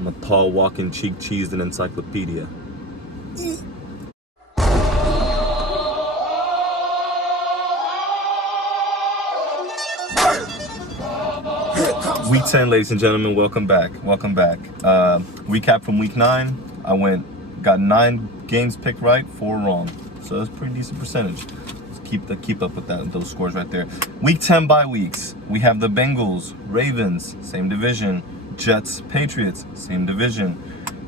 I'm a tall, walking, cheek-cheesed and encyclopedia. Week 10, ladies and gentlemen, welcome back. Recap from week 9. I got 9 games picked right, 4 wrong. So that's a pretty decent percentage. Let's keep up with those scores right there. Week 10 bye weeks. We have the Bengals, Ravens, same division. Jets, Patriots, same division.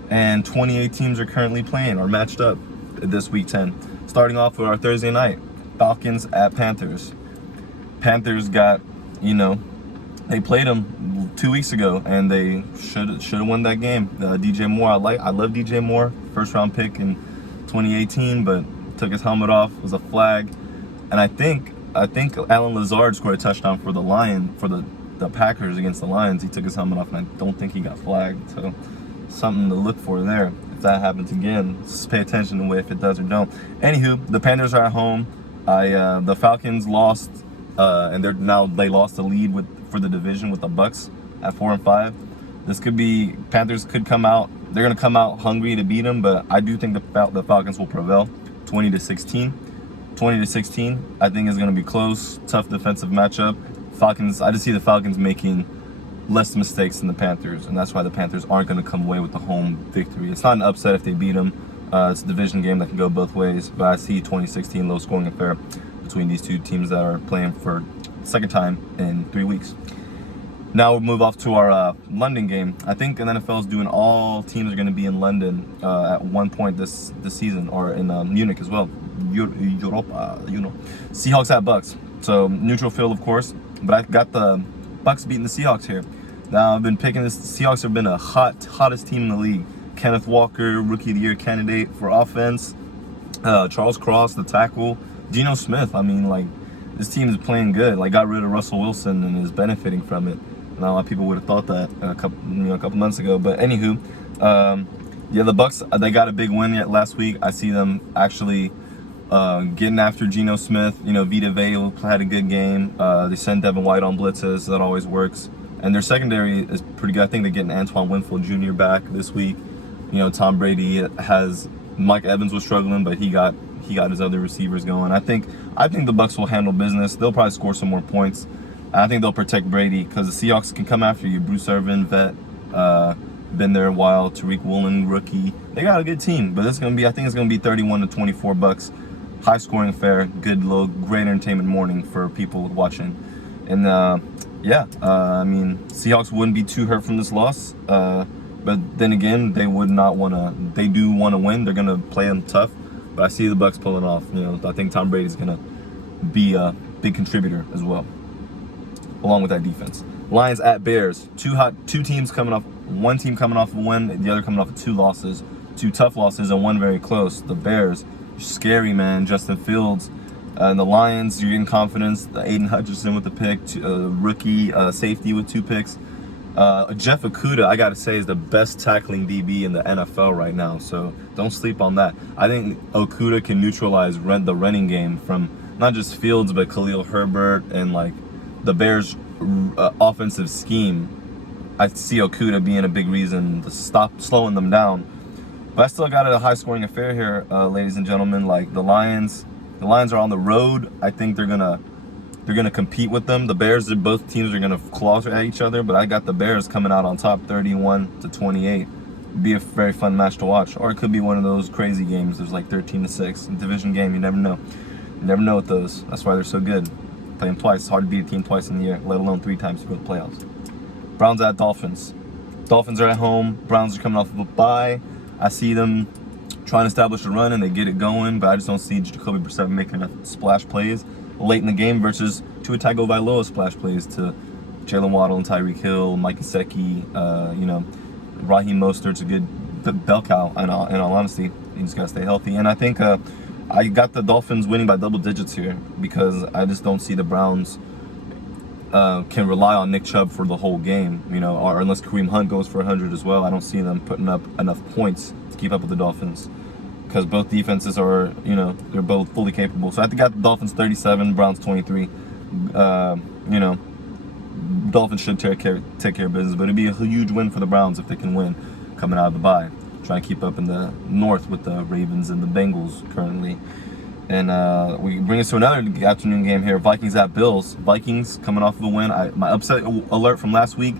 And 28 teams are currently playing or matched up this week 10. Starting off with our Thursday night, Falcons at Panthers. Panthers got, they played them 2 weeks ago, and they should have won that game. DJ Moore, I love DJ Moore, first round pick in 2018, but took his helmet off. It was a flag, and I think Alan Lazard scored a touchdown for the Packers against the Lions. He took his helmet off, and I don't think he got flagged. So something to look for there. If that happens again, just pay attention to if it does or don't. Anywho, the Panthers are at home. The Falcons lost, and they lost the lead for the division with the Bucks at 4-5. Panthers could come out. They're gonna come out hungry to beat them, but I do think the Falcons will prevail, 20-16. 20-16. I think is gonna be close. Tough defensive matchup. Falcons. I just see the Falcons making less mistakes than the Panthers, and that's why the Panthers aren't gonna come away with the home victory. It's not an upset if they beat them. It's a division game that can go both ways, but I see 20-16 low scoring affair between these two teams that are playing for the second time in 3 weeks. Now we'll move off to our London game. I think the NFL is doing all teams are going to be in London at one point this season, or in Munich as well. Europa, Seahawks at Bucks. So neutral field, of course, but I got the Bucks beating the Seahawks here. Now I've been picking this. The Seahawks have been a hottest team in the league. Kenneth Walker, Rookie of the Year candidate for offense. Charles Cross, the tackle. Geno Smith. This team is playing good. Got rid of Russell Wilson and is benefiting from it. Not a lot of people would have thought that a couple months ago. But anywho, the Bucks, they got a big win last week. I see them actually getting after Geno Smith. Vita Vea had a good game. They send Devin White on blitzes. That always works. And their secondary is pretty good. I think they're getting Antoine Winfield Jr. back this week. Tom Brady has Mike Evans was struggling, but he got his other receivers going. I think the Bucks will handle business. They'll probably score some more points. I think they'll protect Brady because the Seahawks can come after you. Bruce Irvin, vet, been there a while. Tariq Woolen, rookie. They got a good team, but I think it's gonna be 31-24 Bucks. High scoring affair, great entertainment morning for people watching. And Seahawks wouldn't be too hurt from this loss. But then again, they do want to win. They're gonna play them tough. But I see the Bucks pulling off. I think Tom Brady's gonna be a big contributor as well, along with that defense. Lions at Bears. Two teams coming off. One team coming off a win, the other coming off of 2 losses, 2 tough losses, and 1 very close. The Bears, scary man. Justin Fields. And the Lions, you're getting confidence. Aiden Hutchinson with the pick, rookie safety with 2 picks. Jeff Okudah, I gotta say, is the best tackling DB in the NFL right now, so don't sleep on that. I think Okudah can neutralize the running game from not just Fields, but Khalil Herbert and the Bears' offensive scheme. I see Okudah being a big reason to stop slowing them down. But I still got a high-scoring affair here, ladies and gentlemen. The Lions are on the road. I think they're gonna compete with them. The Bears, both teams are gonna claw at each other, but I got the Bears coming out on top, 31-28. Be a very fun match to watch, or it could be one of those crazy games. There's 13-6 division game. You never know. You never know with those. That's why they're so good. Play them twice. It's hard to beat a team twice in the year, let alone 3 times to go to the playoffs. Browns at Dolphins. Dolphins are at home. Browns are coming off of a bye. I see them trying to establish a run and they get it going, but I just don't see Jacoby Brissett making enough splash plays late in the game versus Tua Tagovailoa splash plays to Jalen Waddle and Tyreek Hill, Mike Gesicki, Raheem Mostert's a good bell cow. In all honesty, you just gotta stay healthy. And I think I got the Dolphins winning by double digits here because I just don't see the Browns can rely on Nick Chubb for the whole game, or unless Kareem Hunt goes for 100 as well. I don't see them putting up enough points to keep up with the Dolphins because both defenses are, they're both fully capable. So I think I got the Dolphins 37, Browns 23. Dolphins should take care of business, but it'd be a huge win for the Browns if they can win. coming out of the bye. Trying to keep up in the North with the Ravens and the Bengals currently. And we bring us to another afternoon game here. Vikings at Bills. Vikings coming off of a win. My upset alert from last week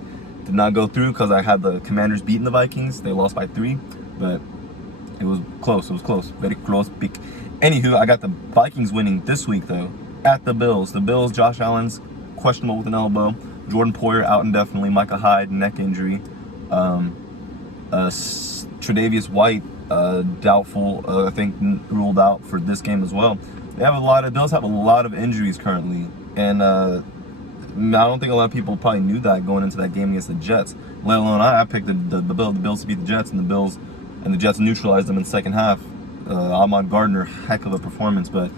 did not go through because I had the Commanders beating the Vikings. They lost by 3, but it was close. It was close. Very close. Big. Anywho, I got the Vikings winning this week, though, at the Bills. The Bills, Josh Allen's questionable with an elbow. Jordan Poyer out indefinitely. Micah Hyde, neck injury. Tre'Davious White, doubtful, I think ruled out for this game as well. Bills have a lot of injuries currently. And I don't think a lot of people probably knew that going into that game against the Jets. Let alone I picked the Bills to beat the Jets, and the Jets neutralized them in the second half. Ahmad Gardner, heck of a performance. But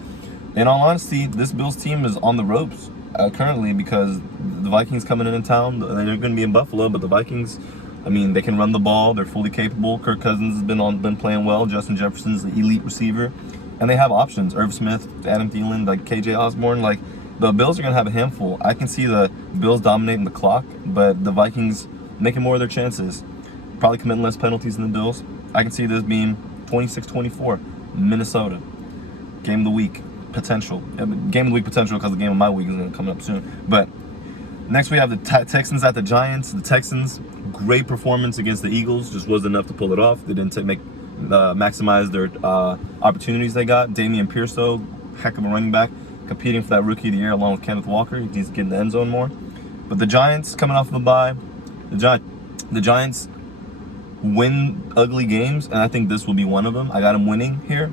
in all honesty, this Bills team is on the ropes currently because the Vikings coming in town. They're going to be in Buffalo, but the Vikings, I mean, they can run the ball. They're fully capable. Kirk Cousins has been playing well. Justin Jefferson's the elite receiver, and they have options. Irv Smith, Adam Thielen, like KJ Osborne. Like, the Bills are going to have a handful. I can see the Bills dominating the clock, but the Vikings making more of their chances. Probably committing less penalties than the Bills. I can see this being 26-24, Minnesota. Game of the week potential. Game of the week potential because the game of my week is going to come up soon. But next we have the Texans at the Giants. The Texans, great performance against the Eagles. Just wasn't enough to pull it off. They didn't maximize their opportunities they got. Damian Pierce, though, heck of a running back, competing for that Rookie of the Year along with Kenneth Walker. He needs to get in the end zone more. But the Giants coming off of the bye. The Giants win ugly games, and I think this will be one of them. I got them winning here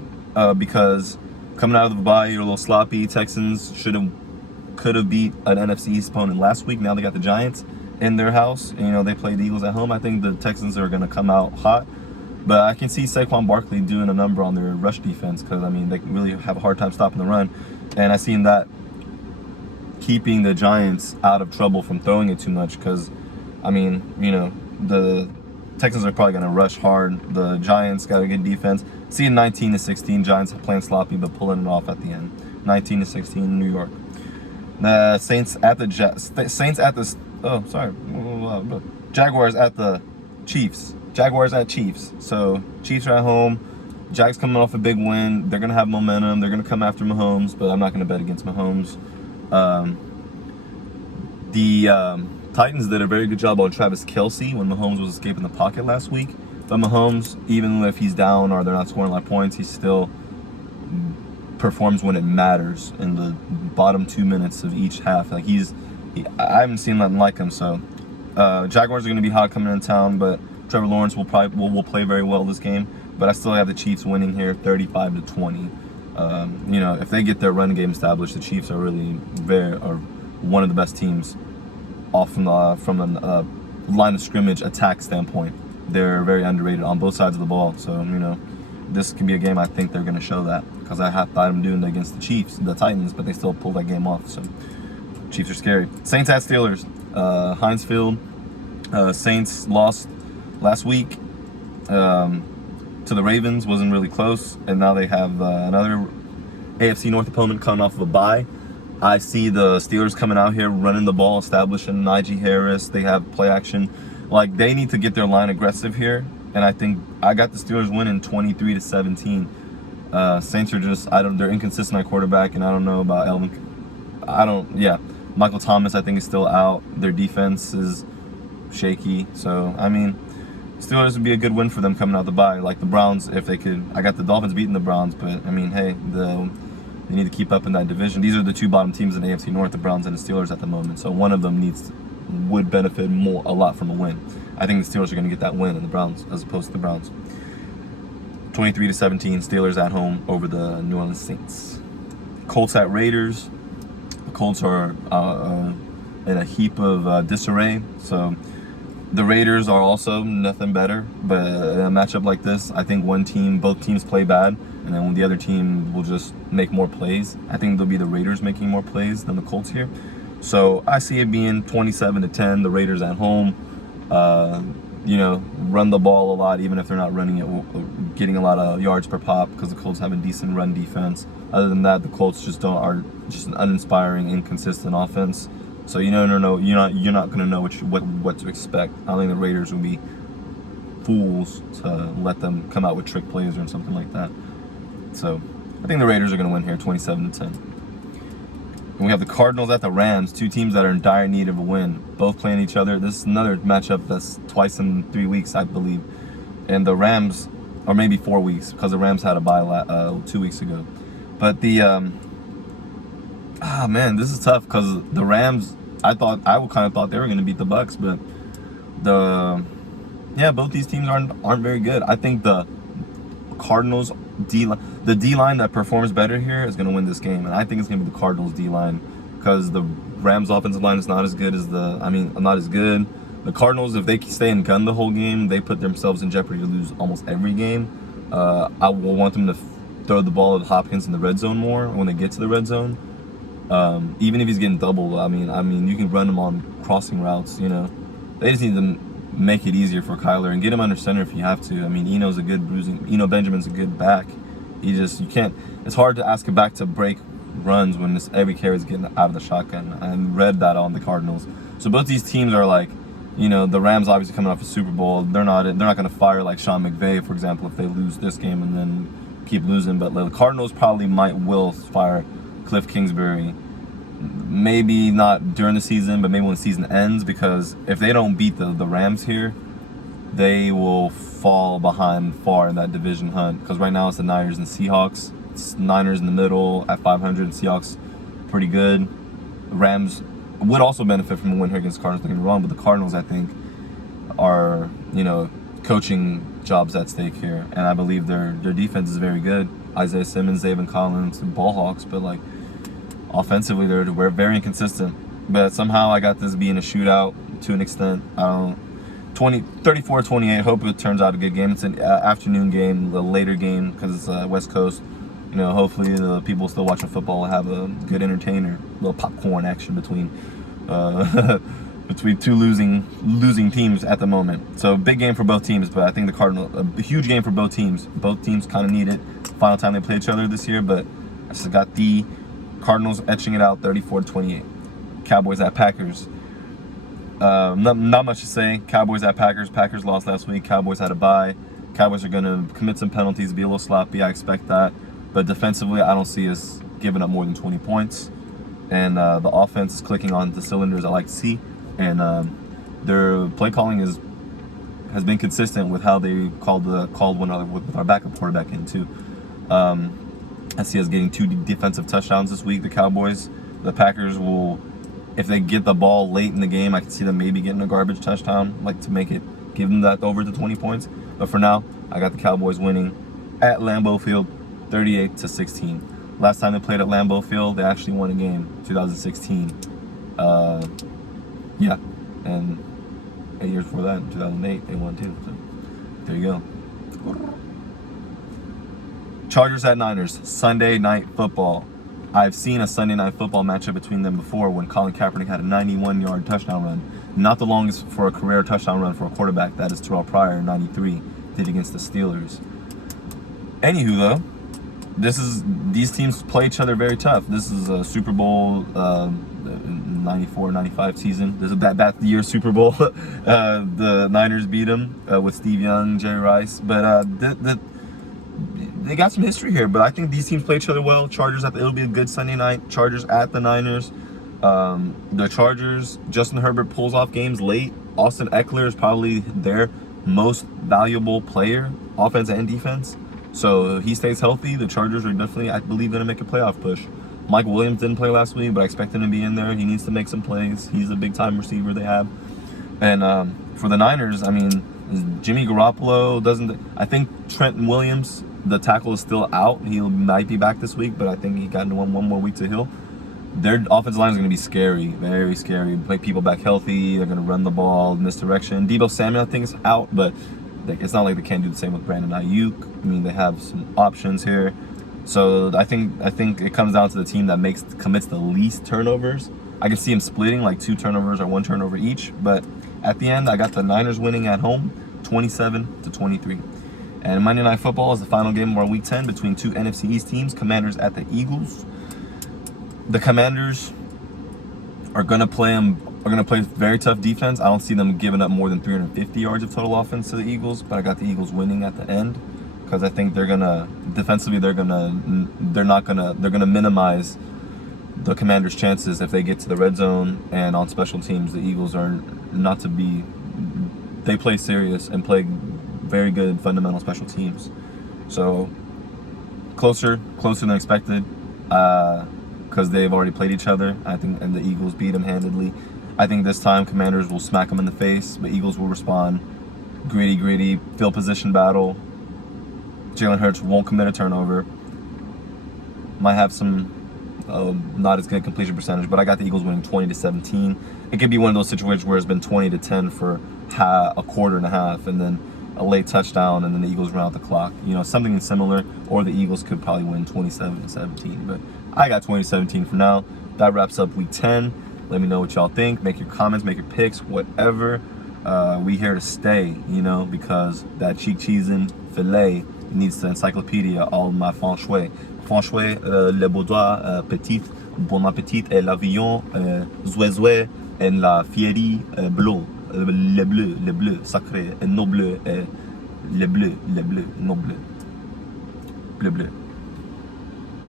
because coming out of the bye, you're a little sloppy. Texans could have beat an NFC East opponent last week. Now they got the Giants in their house. And, they played the Eagles at home. I think the Texans are going to come out hot. But I can see Saquon Barkley doing a number on their rush defense because, I mean, they really have a hard time stopping the run. And I seen that keeping the Giants out of trouble from throwing it too much because, I mean, the Texans are probably going to rush hard. The Giants got a good defense. Seeing 19-16, Giants playing sloppy but pulling it off at the end. 19-16, New York. The Saints at the Jaguars at the Chiefs. Jaguars at Chiefs. So Chiefs are at home. Jags coming off a big win. They're going to have momentum. They're going to come after Mahomes, but I'm not going to bet against Mahomes. The Titans did a very good job on Travis Kelce when Mahomes was escaping the pocket last week. But Mahomes, even if he's down or they're not scoring a lot of points, he still performs when it matters in the bottom 2 minutes of each half. Like I haven't seen nothing like him. So Jaguars are going to be hot coming into town, but Trevor Lawrence will play very well this game. But I still have the Chiefs winning here, 35-20. If they get their run game established, the Chiefs are really are one of the best teams off from a line of scrimmage attack standpoint. They're very underrated on both sides of the ball. So, this can be a game I think they're going to show that because I thought them doing it against the Titans, but they still pulled that game off. So, Chiefs are scary. Saints at Steelers. Heinz Field. Saints lost last week to the Ravens. Wasn't really close. And now they have another AFC North opponent coming off of a bye. I see the Steelers coming out here, running the ball, establishing Najee Harris. They have play action. Like, they need to get their line aggressive here. And I think I got the Steelers winning 23-17. Saints are they're inconsistent at quarterback, and I don't know about Michael Thomas, I think, is still out. Their defense is shaky. So, Steelers would be a good win for them coming out the bye. Like the Browns, if they could. I got the Dolphins beating the Browns, but, hey, they need to keep up in that division. These are the two bottom teams in the AFC North, the Browns and the Steelers at the moment. So one of them would benefit a lot from a win. I think the Steelers are going to get that win in the Browns as opposed to the Browns. 23-17, Steelers at home over the New Orleans Saints. Colts at Raiders. The Colts are in a heap of disarray. So the Raiders are also nothing better. But in a matchup like this, I think both teams play bad. And then the other team will just make more plays. I think there'll be the Raiders making more plays than the Colts here. So I see it being 27-10, the Raiders at home. Run the ball a lot, even if they're not running it, getting a lot of yards per pop because the Colts have a decent run defense. Other than that, the Colts are just an uninspiring, inconsistent offense. So you're not going to know what to expect. I think the Raiders will be fools to let them come out with trick plays or something like that. So I think the Raiders are going to win here, 27-10. And we have the Cardinals at the Rams, two teams that are in dire need of a win, both playing each other. This is another matchup that's twice in 3 weeks, I believe. And the Rams, or maybe 4 weeks, because the Rams had a bye 2 weeks ago. But the man, this is tough because the Rams, I kind of thought they were going to beat the Bucks, but both these teams aren't very good. I think the Cardinals the D-line that performs better here is going to win this game, and I think it's going to be the Cardinals D-line because the Rams offensive line is not as good. The Cardinals, if they stay in gun the whole game, they put themselves in jeopardy to lose almost every game. I will want them to throw the ball at Hopkins in the red zone more when they get to the red zone. Even if he's getting doubled, I mean, you can run him on crossing routes. They just need to make it easier for Kyler and get him under center if you have to. I mean, Eno Benjamin's a good back. You can't. It's hard to ask a back to break runs when every carry is getting out of the shotgun. I read that on the Cardinals. So both these teams are like, the Rams obviously coming off a Super Bowl. They're not going to fire like Sean McVay, for example, if they lose this game and then keep losing. But the Cardinals probably will fire Cliff Kingsbury. Maybe not during the season, but maybe when the season ends, because if they don't beat the Rams here, they will fall behind far in that division hunt. Because right now it's the Niners and Seahawks. It's Niners in the middle at 500, and Seahawks pretty good. The Rams would also benefit from a win here against the Cardinals, don't get me wrong, but the Cardinals, I think, are, coaching jobs at stake here. And I believe their defense is very good. Isaiah Simmons, Zaven Collins, ball hawks, but offensively, they're very inconsistent. But somehow I got this being a shootout to an extent. 34-28. Hope it turns out a good game. It's an afternoon game, a later game because it's West Coast. Hopefully the people still watching football will have a good entertainer, a little popcorn action between two losing teams at the moment. So big game for both teams, but I think the Cardinals, a huge game for both teams. Both teams kind of need it. Final time they play each other this year, but I just got the Cardinals etching it out 34-28. Cowboys at Packers. Not much to say. Cowboys at Packers. Packers lost last week. Cowboys had a bye. Cowboys are going to commit some penalties, be a little sloppy. I expect that. But defensively, I don't see us giving up more than 20 points. And the offense is clicking on the cylinders I like to see. And their play calling has been consistent with how they called one another with our backup quarterback in too. I see us getting 2 defensive touchdowns this week, the Cowboys. The Packers will, if they get the ball late in the game, I can see them maybe getting a garbage touchdown, to give them that over to 20 points. But for now, I got the Cowboys winning at Lambeau Field, 38-16. Last time they played at Lambeau Field, they actually won a game, 2016. And 8 years before that, in 2008, they won too. So there you go. Chargers at Niners, Sunday Night Football. I've seen a Sunday Night Football matchup between them before when Colin Kaepernick had a 91-yard touchdown run. Not the longest for a career touchdown run for a quarterback. That is Terrell Pryor in 93, did against the Steelers. Anywho, though, these teams play each other very tough. This is a Super Bowl 94-95 season. This is that year Super Bowl. The Niners beat them with Steve Young, Jerry Rice. But they got some history here. But I think these teams play each other well. It'll be a good Sunday night. Chargers at the Niners. The Chargers, Justin Herbert pulls off games late. Austin Eckler is probably their most valuable player, offense and defense. So if he stays healthy, the Chargers are definitely, I believe, going to make a playoff push. Mike Williams didn't play last week, but I expect him to be in there. He needs to make some plays. He's a big-time receiver they have. And for the Niners, Jimmy Garoppolo doesn't... I think Trenton Williams, the tackle, is still out. He might be back this week, but I think he got one more week to heal. Their offensive line is going to be scary, very scary. Make people back healthy. They're going to run the ball, misdirection. Deebo Samuel, I think, is out, but it's not like they can't do the same with Brandon Ayuk. They have some options here. So I think it comes down to the team that commits the least turnovers. I can see them splitting 2 turnovers or 1 turnover each. But at the end, I got the Niners winning at home, 27-23. And Monday Night Football is the final game of our Week 10 between 2 NFC East teams, Commanders at the Eagles. The Commanders are going to play them are going to play very tough defense. I don't see them giving up more than 350 yards of total offense to the Eagles, but I got the Eagles winning at the end because I think they're gonna defensively they're gonna minimize the Commanders' chances if they get to the red zone, and on special teams the Eagles are not to be. They play serious and play very good fundamental special teams. So closer than expected, because they've already played each other. I think, and the Eagles beat them handedly. I think this time Commanders will smack them in the face, but Eagles will respond. Gritty, field position battle. Jalen Hurts won't commit a turnover. Might have some not as good completion percentage, but I got the Eagles winning 20-17. It could be one of those situations where it's been 20-10 for a quarter and a half, and then a late touchdown, and then the Eagles run out the clock. You know, something similar, or the Eagles could probably win 27-17. But I got 20-17 for now. That wraps up Week 10. Let me know what y'all think. Make your comments, make your picks, whatever. We here to stay, you know, because that cheese and filet needs the encyclopedia, all my franchouais. Franchouais, le boudoir, petit, bon appétit, et l'avion, zoué, et la fierie, bleu, le bleu, sacré, et noble, le bleu, noble, bleu.